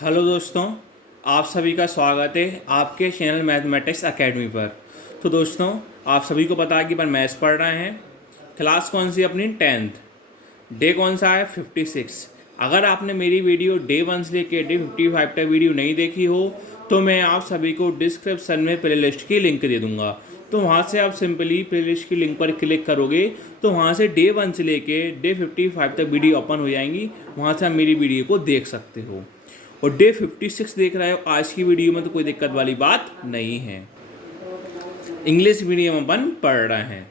Hello दोस्तों, आप सभी का स्वागत है आपके चैनल मैथमेटिक्स एकेडमी पर। तो दोस्तों, आप सभी को पता है कि अपन मैथ्स पढ़ रहे हैं। क्लास कौन सी अपनी 10th। डे कौन सा है 56। अगर आपने मेरी वीडियो डे 1 से लेकर डे 55 तक वीडियो नहीं देखी हो तो मैं आप सभी को डिस्क्रिप्शन में प्लेलिस्ट की लिंक दे दूंगा। तो वहाँ से आप सिंपली प्लेलिस्ट की लिंक पर क्लिक करोगे तो वहाँ से डे 1 से लेके डे 55 तक वीडियो ओपन हो जाएंगी। वहाँ से आप मेरी वीडियो को देख सकते हो। और डे 56 देख रहे हो आज की वीडियो में तो कोई दिक्कत वाली बात नहीं है। इंग्लिश मीडियम अपन पढ़ रहे हैं।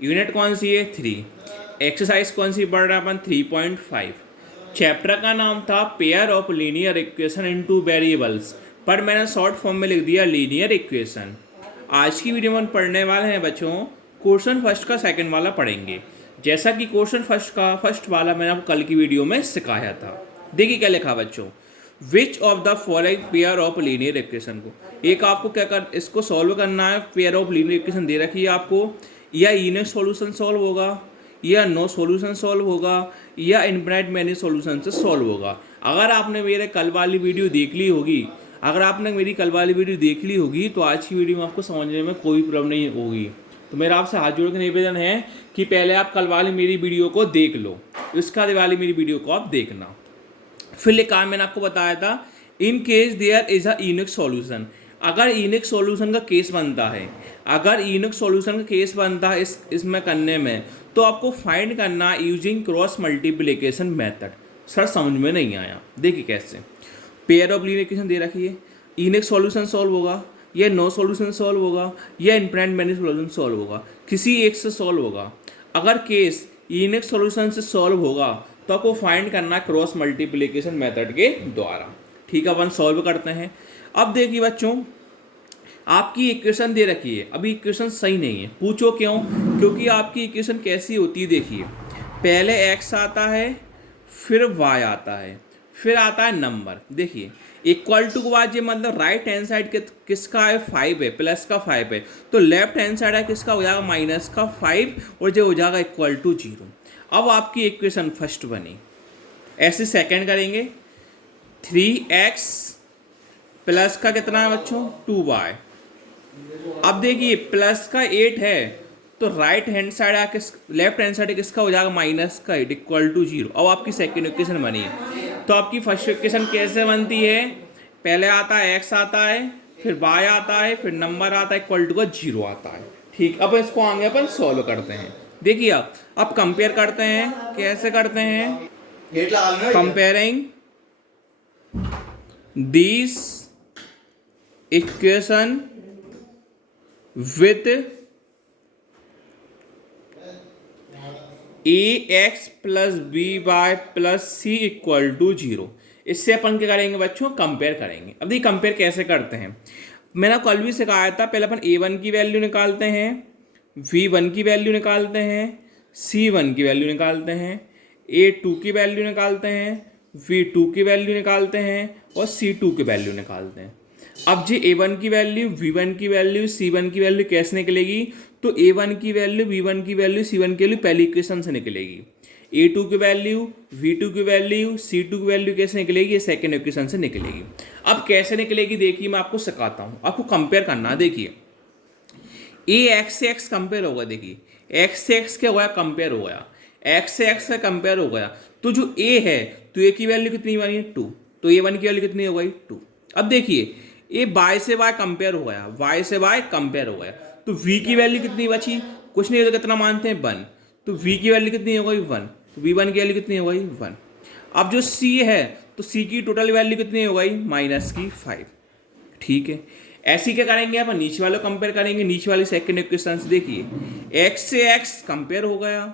यूनिट कौन सी है 3। एक्सरसाइज कौन सी पढ़ रहे हैं अपन 3.5। चैप्टर का नाम था pair of linear equation into variables, पर मैंने शॉर्ट फॉर्म में लिख दिया लीनियर इक्वेशन। आज की वीडियो में हम पढ़ने वाले हैं बच्चों, क्वेश्चन फर्स्ट का सेकंड वाला पढ़ेंगे। जैसा कि क्वेश्चन फर्स्ट वाला मैंने आपको कल की वीडियो में सिखाया था। देखिए क्या लिखा बच्चों, which of the following pair of linear equation को एक आपको क्या कर इसको सॉल्व करना है। पेयर ऑफ लीनियर इक्वेशन दे रखी है आपको, या यूनिक सॉल्यूशन सॉल्व होगा, या नो सॉल्यूशन सॉल्व होगा, या इनफिनिट मैनी सॉल्यूशन से सॉल्व होगा। अगर आपने मेरे कल वाली वीडियो देख ली होगी तो आज की वीडियो में आपको समझने में कोई प्रॉब्लम नहीं होगी। तो मेरा आपसे हाथ जोड़ के निवेदन है कि पहले आप कल वाली मेरी वीडियो को देख लो, इसका वाली मेरी वीडियो को आप देखना। फिर लिखा मैंने आपको बताया था, in case there is a unique solution. अगर यूनिक सॉल्यूशन का केस बनता है, इसमें करने में, तो आपको फाइंड करना using cross multiplication method. Sir समझ में नहीं आया, देखिए कैसे। पेयर ऑफ लीनियर इक्वेशन दे रखी है, यूनिक सॉल्यूशन सॉल्व होगा, या नो सॉल्यूशन सॉल्व होगा, या इनफिनिट मैनी सॉल्यूशन सॉल्व होगा, किसी एक से सॉल्व होगा। अगर केस यूनिक सॉल्यूशन से सॉल्व होगा तो आपको फाइंड करना क्रॉस मल्टीप्लिकेशन मेथड के द्वारा। ठीक है, अपन सॉल्व करते हैं। अब देखिए बच्चों, आपकी इक्वेशन दे रखी है, अभी इक्वेशन सही नहीं है। पूछो क्यों? क्योंकि आपकी इक्वेशन कैसी होती है, देखिए पहले x आता है, फिर y आता है, फिर आता है नंबर। देखिए इक्वल टू के बाद ये मतलब राइट हैंड साइड किसका है 5 है, प्लस का 5 है, तो लेफ्ट हैंड साइड है किसका हो जाएगा माइनस का 5, और जो हो जाएगा इक्वल टू 0। अब आपकी इक्वेशन फर्स्ट बनी। ऐसे सेकंड करेंगे, 3x प्लस का कितना है बच्चों 2y। अब देखिए प्लस का 8 है तो right hand side left hand side किसका हो जाएगा माइनस का 8 इक्वल टू 0। अब आपकी सेकंड इक्वेशन बनी है। तो आपकी फर्स्ट इक्वेशन कैसे बनती है, पहले आता है x आता है, फिर y आता है, फिर नंबर आता है इक्वल टू का 0 आता है। ठीक, अब इसको आगे अपन सॉल्व करते हैं। देखिए अब कंपेयर करते हैं, कैसे करते हैं, comparing this equation with ax plus b y plus c equal to 0। इससे अपन क्या करेंगे बच्चों, कंपेयर करेंगे। अब देखिए कंपेयर कैसे करते हैं, मैंने कल भी सिखाया था। पहले अपन a1 की वैल्यू निकालते हैं, v1 की वैल्यू निकालते हैं, c1 की वैल्यू निकालते हैं, a2 की वैल्यू निकालते हैं, v2 की वैल्यू निकालते हैं, और c2 की वैल्यू निकालते हैं। अब जी a1 की वैल्यू, v1 की वैल्यू, c1 की वैल्यू कैसे निकलेगी, तो a1 की वैल्यू, v1 की वैल्यू, c1 की वैल्यू पहली इक्वेशन से निकलेगी। a2 की वैल्यू, v2 की वैल्यू, c2 की वैल्यू कैसे निकलेगी, ये सेकेंड इक्वेशन से निकलेगी। अब कैसे निकलेगी देखिए, मैं आपको सिखाता हूँ, आपको कंपेयर करना। देखिए ए एक्स से एक्स कंपेयर होगा, देखिए एक्स से एक्स क्या हुआ, कंपेयर हो गया, एक्स से एक्स का कंपेयर हो गया। तो जो ए है, तो ए की वैल्यू कितनी बनी 2, तो a1 की वैल्यू कितनी हो गई 2। अब देखिए ये y से y कंपेयर हो गया, y से y कंपेयर हो गया, तो v की वैल्यू कितनी बची, कुछ नहीं, तो कितना मानते हैं 1, तो v की वैल्यू कितनी हो गई 1, तो v1 की वैल्यू कितनी हो गई 1। अब जो c है, तो c की टोटल वैल्यू कितनी हो गई माइनस की 5। ठीक है, ऐसी क्या करेंगे अपन, नीचे वाले कंपेयर करेंगे, नीचे वाली सेकंड इक्वेशन से। देखिए x से x कंपेयर हो गया,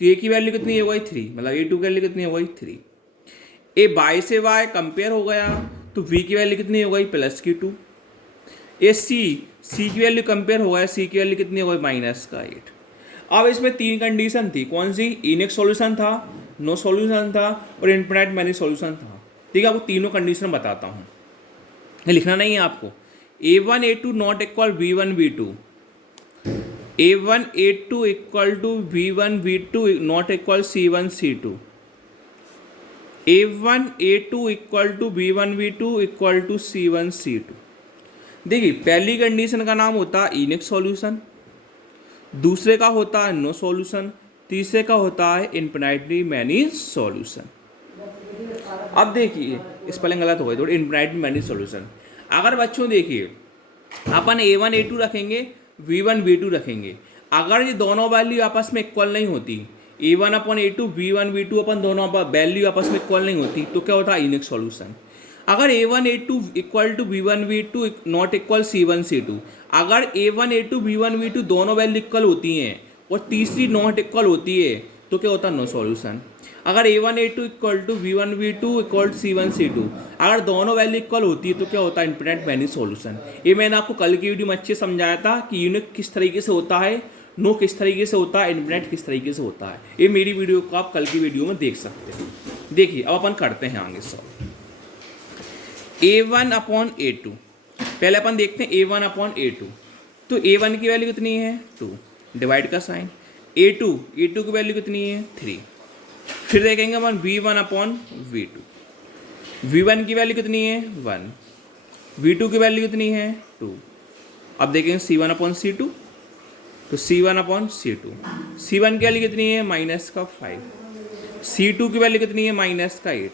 तो a की वैल्यू कितनी हो गई 3, मतलब a2 की वैल्यू कितनी हो गई 3। ए y से y कंपेयर हो गया, तो v की वैल्यू कितनी हो गई प्लस की 2। ए c की वैल्यू कंपेयर हो गया, c की वैल्यू कितनी हो गई माइनस का 8। अब इसमें तीन कंडीशन थी, कौन सी, यूनिक सॉल्यूशन था, नो सॉल्यूशन था, और इनफिनिट मैनी सॉल्यूशन था। ठीक है, आपको तीनों कंडीशन बताता हूँ, लिखना नहीं है आपको। a1 a2 not equal v1 v2, a1 a2 equal to v1 v2 not equal c1 c2, A1 A2 equal to B1 B2 equal to C1 C2। देखिए पहली कंडीशन का नाम होता है इनिक सॉल्यूशन, दूसरे का होता है नो सॉल्यूशन, तीसरे का होता है इनफिनिटली मैनी सॉल्यूशन। अब देखिए स्पेलिंग गलत हो गई थोड़ी, इनफिनिटली मैनी सॉल्यूशन। अगर बच्चों देखिए अपन A1 A2 रखेंगे, V1 V2 रखेंगे, अगर ये दोनों वैल्यू आपस में इक्वल नहीं होती, A1 अपन A2 V1 V2 अपन दोनों वैल्यू आपस में इक्वल नहीं होती, तो क्या होता है यूनिक सॉल्यूशन। अगर A1 A2 equal to V1 V2 not equal C1 C2, अगर A1 A2 V1 V2 दोनों वैल्यू इक्वल होती हैं और तीसरी नॉट इक्वल होती है, तो क्या होता है नो सॉल्यूशन। अगर A1 A2 equal to V1 V2 equal to C1 C2, अगर दोनों वैल्यू इक्वल होती है तो क्या होता है इनफिनिट मैनी सॉल्यूशन। ये मैंने आपको कल की वीडियो में अच्छे समझाया था कि यूनिक किस तरीके से होता है, नो किस तरीके से होता है, इनफिनिट किस तरीके से होता है। ये मेरी वीडियो को आप कल की वीडियो में देख सकते हैं। देखिए अब अपन करते हैं आगे सॉल्व। A1 अपॉन A2, पहले अपन देखते हैं A1 अपॉन A2। तो A1 की वैल्यू कितनी है 2, डिवाइड का साइन। A2 की वैल्यू कितनी है 3। फिर देखेंगे अपन V1 अपॉन V2, V1 की वैल्यू कितनी है 1, V2 की वैल्यू कितनी है 2। अब देखेंगे C1 अपॉन C2, तो C1 अपॉन C2, C1 की वैल्यू कितनी है माइनस का 5, C2 की वैल्यू कितनी है माइनस का 8,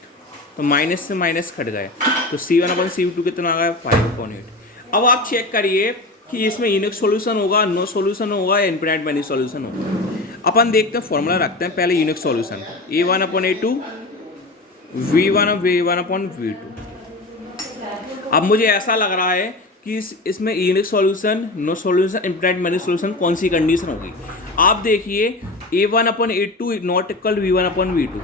तो माइनस से माइनस कट गए, तो C1 अपॉन C2 कितना आ गया 5/8। अब आप चेक करिए कि इसमें यूनिक सॉल्यूशन होगा, नो सॉल्यूशन होगा या इनफिनिट मैनी सॉल्यूशन होगा। अपन देखते हैं फॉर्मूला रखते हैं पहले यूनिक सॉल्यूशन का, A1 upon A2 V1 upon V2। अब मुझे ऐसा लग रहा है कि इसमें unique solution, no solution, infinite many solution कौन सी कंडीशन होगी। आप देखिए A1 upon A2 not equal V1 upon V2,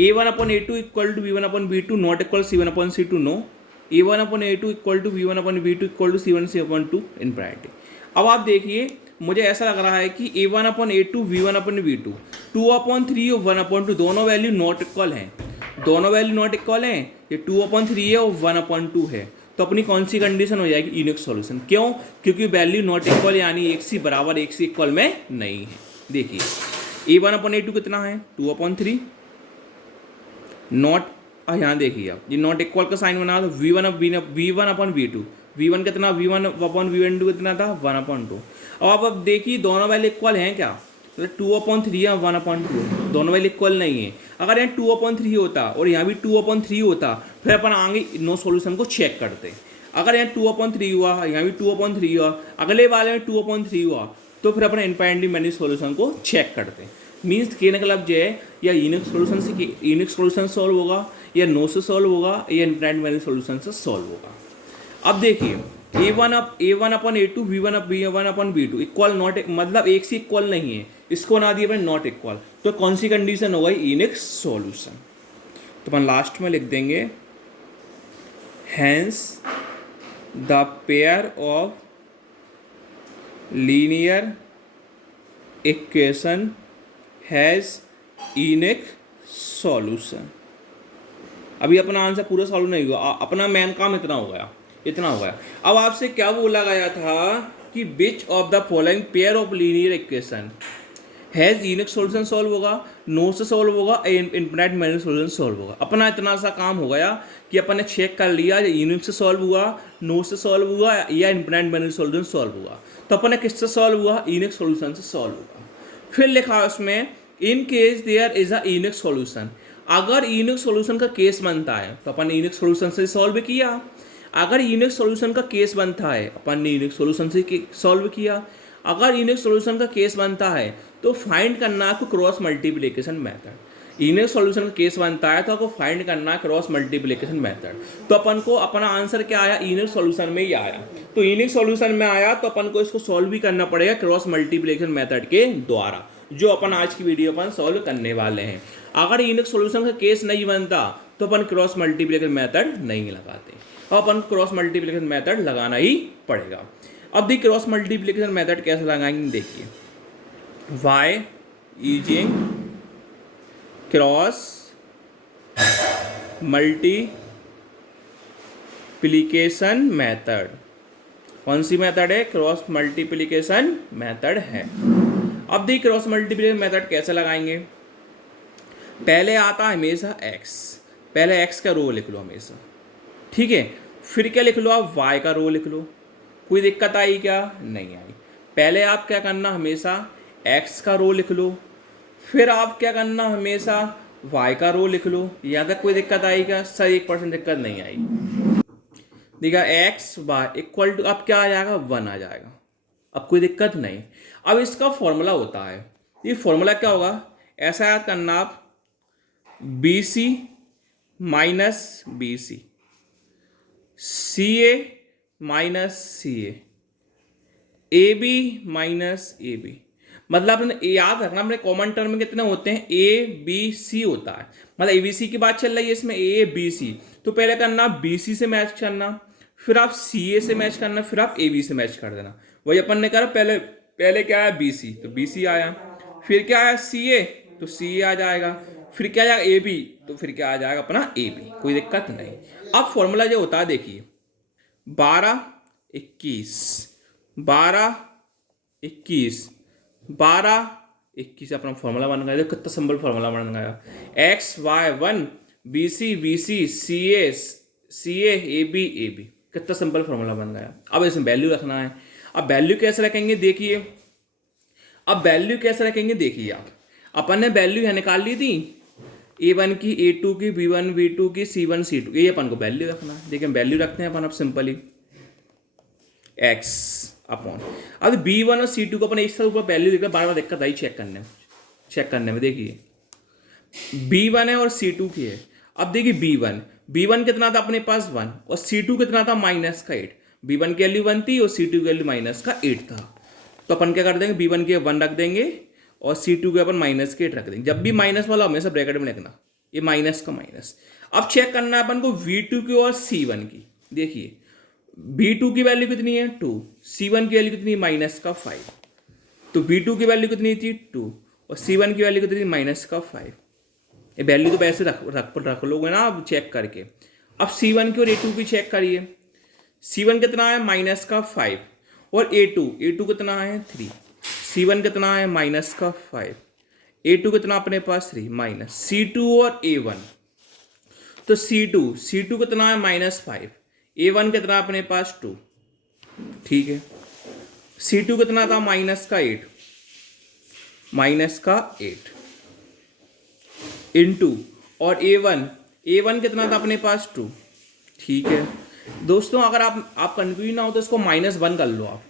A1 upon A2 equal to V1 upon V2 not equal C1 upon C2 no, A1 upon A2 equal to V1 upon V2 equal to C1 upon 2 infinity. अब आप देखिए मुझे ऐसा लग रहा है कि A1 upon A2 V1 upon V2 2/3 और 1/2 दोनों वैल्यू नॉट इक्वल हैं, दोनों वैल्यू नॉट इक्वल हैं, ये 2/3 है और 1/2 है, तो अपनी कौन सी कंडीशन हो जाएगी यूनिक सॉल्यूशन। क्यों? क्योंकि वैल्यू नॉट इक्वल यानी एक सी बराबर एक सी इक्वल में नहीं है। देखिए A1 अपॉन A2 कितना है 2/3 नॉट, यहाँ देखिए आप ये नॉट इक्वल का साइन बना, तो V1 अपॉन V2, V1 कितना V1 अपॉन V2 कितना था 1/2। अब देखिए दोनों वैल्यू इक्वल हैं क्या, तो 2/3 या 1/2, दोनों वैल्यू इक्वल नहीं है। अगर यहाँ 2/3 होता और यहाँ भी 2/3 होता, फिर अपन आगे नो सॉल्यूशन को चेक करते। अगर यहाँ 2/3 हुआ, यहाँ भी 2/3 हुआ, अगले वाले में 2/3 हुआ, तो फिर अपन इनफिनिटली मैनी सॉल्यूशन को चेक करते। मीन्स कहने का मतलब है या यूनिक सॉल्यूशन से यूनिक सॉल्यूशन सॉल्व होगा, या नो से सॉल्व होगा, या इनफिनिट मैनी सॉल्यूशन से सॉल्व होगा। अब देखिए A1 upon A2 V1 upon V2 equal not, मतलब एक से इक्वल नहीं है, इसको ना दिए अपन नॉट इक्वल, तो कौन सी कंडीशन होगा यूनिक सॉल्यूशन। तो अपन लास्ट में लिख देंगे hence the pair of linear equation has unique solution. अभी अपना आंसर पूरा सॉल्व नहीं हुआ, अपना मेन काम इतना हो गया। अब आपसे क्या बोला गया था कि which of the following pair of linear equation has unique solution solve होगा, नो से सॉल्व होगा, इनफिनिट मैनी सॉल्यूशन सॉल्व होगा। अपना इतना सा काम हो गया कि अपन ने चेक कर लिया यूनिक से सॉल्व हुआ, नो से सॉल्व हुआ, या इनफिनिट मैनी सॉल्यूशन सॉल्व हुआ। तो अपन ने किससे सॉल्व हुआ यूनिक सॉल्यूशन से सॉल्व हुआ। फिर लिखा उसमें in case there is a unique solution, अगर यूनिक सॉल्यूशन का केस बनता है तो अपन ने यूनिक सॉल्यूशन से सॉल्व किया। अगर यूनिक सॉल्यूशन का केस बनता है अपन ने यूनिक सॉल्यूशन से सॉल्व किया। अगर यूनिक सॉल्यूशन का केस बनता है तो फाइंड करना है आपको cross multiplication method. Unique solution का केस बनता है तो आपको फाइंड करना है क्रॉस मल्टीप्लिकेशन मेथड। तो अपन को अपना आंसर क्या आया यूनिक सॉल्यूशन में ही आया। तो यूनिक सॉल्यूशन में आया तो अपन को इसको सॉल्व भी करना पड़ेगा क्रॉस मल्टीप्लिकेशन मेथड के द्वारा, जो अपन आज की वीडियो अपन सॉल्व करने वाले हैं। अगर यूनिक सॉल्यूशन का केस नहीं बनता तो अपन क्रॉस मल्टीप्लिकेशन मेथड नहीं लगाते, और अपन क्रॉस मल्टीप्लिकेशन मेथड लगाना ही पड़ेगा। अब देखिए क्रॉस मल्टीप्लिकेशन मेथड कैसे लगाएंगे, देखिए y using cross multiplication method. कौन सी मेथड है? क्रॉस मल्टीप्लिकेशन मेथड है। अब देखिए क्रॉस मल्टीप्लिकेशन मेथड कैसे लगाएंगे। पहले आता है हमेशा x, पहले x का रो लिख लो हमेशा, ठीक है। फिर क्या लिख लो आप, y का रो लिख लो। कोई दिक्कत आई क्या, नहीं आई। पहले आप क्या करना, हमेशा x का रो लिख लो, फिर आप क्या करना, हमेशा y का रो लिख लो। यहाँ तक कोई दिक्कत आई क्या, सर 1% दिक्कत नहीं आई। देखा एक्स वाई इक्वल टू, अब क्या आ जाएगा, 1 आ जाएगा। अब कोई दिक्कत नहीं। अब इसका फॉर्मूला होता है, ये फॉर्मूला क्या होगा, ऐसा याद करना आप, b c minus b c, c a minus c a b minus a b. मतलब आपने याद रखना, अपने कॉमन टर्म में कितने होते हैं, ए बी सी होता है। मतलब ए बी सी की बात चल रही है इसमें, ए बी सी, तो पहले करना बी सी से मैच करना, फिर आप सी ए से मैच करना, फिर आप ए बी से मैच कर देना। वही अपन ने करा, पहले पहले क्या आया, बी सी, तो बी सी आया। फिर क्या आया, सी ए, तो सी ए आ जाएगा। फिर क्या आ जाएगा, ए बी, तो फिर क्या आ जाएगा अपना ए बी। कोई दिक्कत नहीं। अब फॉर्मूला जो होता है देखिए, 12 21, 12 21, 12 21 अपना फॉर्मूला बन गया। देखो कितना सिंपल फॉर्मूला बन गया, x y 1, b c, c a b, कितना सिंपल फॉर्मूला बन गया। अब इसमें वैल्यू रखना है। अब वैल्यू कैसे रखेंगे देखिए, अब वैल्यू कैसे रखेंगे देखिए आप, अपन ने वैल्यू यहाँ निकाल ली थी, A1 की, A2 की, B1 B2 की, C1 C2, ये अपन को वैल्यू रखना है। देखिए वैल्यू रखते हैं अपन अब सिंपली, x अपॉन, अब B1 और C2 को अपन एक साथ ऊपर वैल्यू देखकर बार बार दिक्कत आई चेक करने में। देखिए B1 है और C2 की है। अब देखिए B1 कितना था अपने पास 1, और C2 कितना था माइनस का 8। B1 की वैल्यू 1 थी और C2 की वैल्यू माइनस का 8 था। तो अपन क्या कर देंगे, B1 के 1 रख देंगे और C2 के अपन माइनस के 8 रख देंगे। जब भी माइनस वाला हमेशा ब्रैकेट में लिखना, ये माइनस का माइनस। अब चेक करना है अपन को V2 की और C1 की। देखिए B2 की वैल्यू कितनी है 2, C1 की वैल्यू कितनी है माइनस का 5। तो B2 की वैल्यू कितनी थी 2 और C1 की वैल्यू कितनी थी माइनस का 5। ये वैल्यू तो वैसे रख लोगे ना आप चेक करके। अब C1 की और A2 की चेक करिए, C1 कितना है माइनस का 5 और A2 कितना है 3। C1 कितना है माइनस का 5, A2 कितना अपने पास 3 माइनस, C2 और A1, तो C2 कितना है माइनस 5, A1 कितना अपने पास 2, ठीक है। C2 कितना था माइनस का 8, इंटू, और A1 कितना था अपने पास 2, ठीक है। दोस्तों अगर आप कंफ्यूज ना हो तो इसको -1 कर लो आप,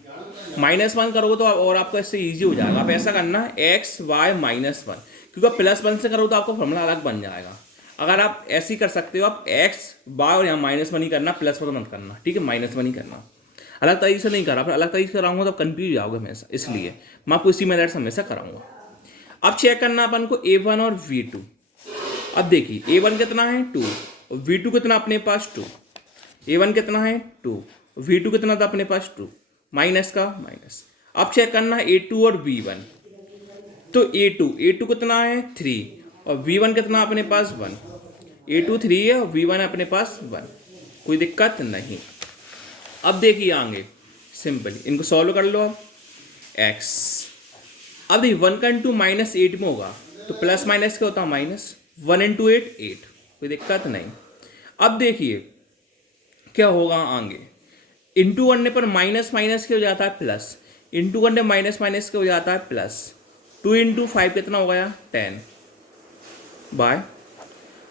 -1 करोगे तो और आपको इससे इजी हो जाएगा। आप ऐसा करना एक्स वाई -1, क्योंकि +1 से करो तो आपको फॉर्मूला अलग बन जाएगा। अगर आप ऐसे ही कर सकते हो, आप एक्स वाई और यहाँ -1 ही करना, +1 मत करना, ठीक है, -1 ही करना। अलग तरीके से नहीं करा, फिर अलग तरीके से कराऊंगा तो आप कंफ्यूज जाओगे हमेशा, इसलिए मैं आपको इसी मेथड से हमेशा कराऊंगा। अब चेक करना अपन को A1 और V2। अब देखिए A1 कितना है 2 और V2 कितना अपने पास 2। A1 कितना है 2, V2 कितना था अपने पास 2, माइनस का माइनस। अब चेक करना है A2 और B1। तो A2 कितना है 3 और V1 कितना अपने पास 1। A2 3 है और V1 अपने पास 1, कोई दिक्कत नहीं। अब देखिए आगे सिंपली इनको सॉल्व कर लो। अब x, अब 1 का इंटू -8 में होगा तो प्लस माइनस क्या होता है माइनस, 1 इंटू 8, कोई दिक्कत नहीं। अब देखिए क्या होगा आगे, इंटू करने पर माइनस माइनस क्या हो जाता है प्लस, इंटू करने माइनस माइनस क्या हो जाता है प्लस। 2 इंटू 5 कितना हो गया 10 बाय।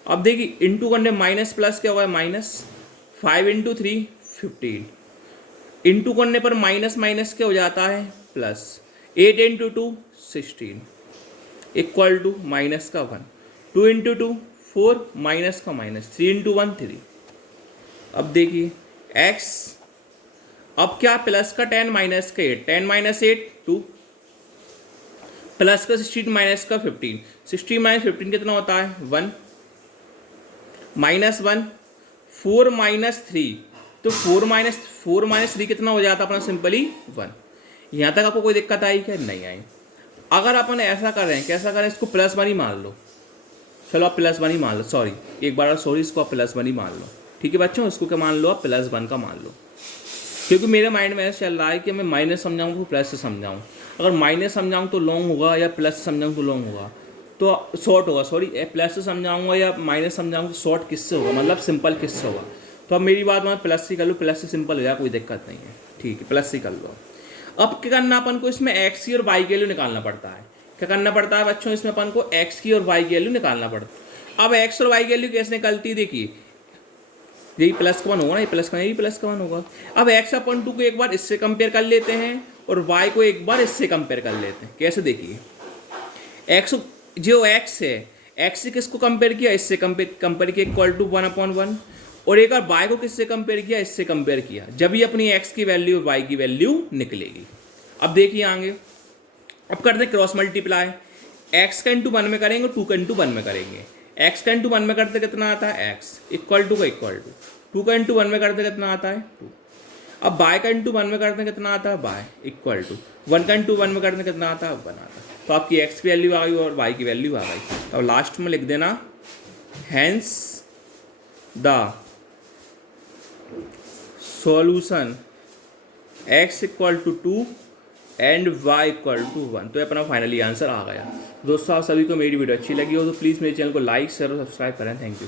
अब देखिए इंटू करने माइनस प्लस क्या होगा माइनस, 5 इंटू 3 15, इंटू करने पर माइनस माइनस क्या हो जाता है plus, 8 into 2 16 equal to minus का 1, 2 इंटू 2 4 माइनस का माइनस, 3 इंटू 1 3। अब देखिए x, अब क्या प्लस का 10 माइनस का 8, 10 माइनस 8 2, प्लस का 16 माइनस का 15, 16 माइनस 15 कितना होता है 1, -1 4 माइनस 3, तो 4 माइनस 3 कितना हो जाता है अपना सिंपली 1। यहाँ तक आपको कोई दिक्कत आई क्या, नहीं आई। अगर अपन ऐसा कर रहे हैं, कैसा करें, इसको +1 ही मान लो, चलो आप +1 ही मान लो, सॉरी एक बार सॉरी, इसको आप +1 ही मान लो, ठीक है बच्चों, इसको क्या मान लो आप +1 का मान लो। क्योंकि मेरे माइंड में ऐसा चल रहा है कि मैं माइनस समझाऊँ तो प्लस से समझाऊँ, अगर माइनस समझाऊँ तो लॉन्ग होगा या प्लस समझाऊँ तो लॉन्ग होगा। तो शॉर्ट होगा, सॉरी प्लस से समझाऊंगा या माइनस समझाऊंगा, शॉर्ट किससे होगा मतलब सिंपल किससे होगा। तो अब मेरी बात मैं प्लस से कर लूँ, प्लस से सिंपल हो जाए, कोई दिक्कत नहीं है, ठीक है, प्लस से कर लो। अब क्या करना अपन को, इसमें एक्स की और वाई की वैल्यू निकालना पड़ता है। क्या करना पड़ता है बच्चों, इसमें अपन को एक्स की और वाई की वैल्यू निकालना पड़ता है। अब एक्स और वाई की वैल्यू कैसे निकलती है, देखिए यही प्लस का वन होगा ना, ये प्लस का, यही प्लस का वन होगा। अब एक्स अपन टू को एक बार इससे कंपेयर कर लेते हैं और वाई को एक बार इससे कंपेयर कर लेते हैं। कैसे, देखिए एक्स जो एक्स है, एक्स से किसको कंपेयर किया, इससे कंपेयर किया, इक्वल टू 1/1, और एक बार वाई को किससे कंपेयर किया, इससे कंपेयर किया। जब ही अपनी एक्स की वैल्यू और वाई की वैल्यू निकलेगी। अब देखिए आगे, अब करते हैं क्रॉस मल्टीप्लाई। एक्स का इंटू 1 में करेंगे, 2 का इंटू 1 में करेंगे। एक्स का इंटू 1 में करते कितना आता है, एक्स, इक्वल टू का इक्वल टू, 2 का इंटू 1 में करते कितना आता है, 2। अब बाय का इंटू 1 में करते कितना आता है, बाय, इक्वल टू 1 का इंटू 1 में करते कितना आता है, 1 आता है। तो आपकी एक्स की वैल्यू आ गई और वाई की वैल्यू आ गई। तो लास्ट में लिख देना hence the solution x equal to 2 and y equal to 1। तो ये अपना फाइनली आंसर आ गया। दोस्तों आप सभी को मेरी वीडियो अच्छी लगी हो तो प्लीज़ मेरे चैनल को लाइक शेयर और सब्सक्राइब करें। Thank you.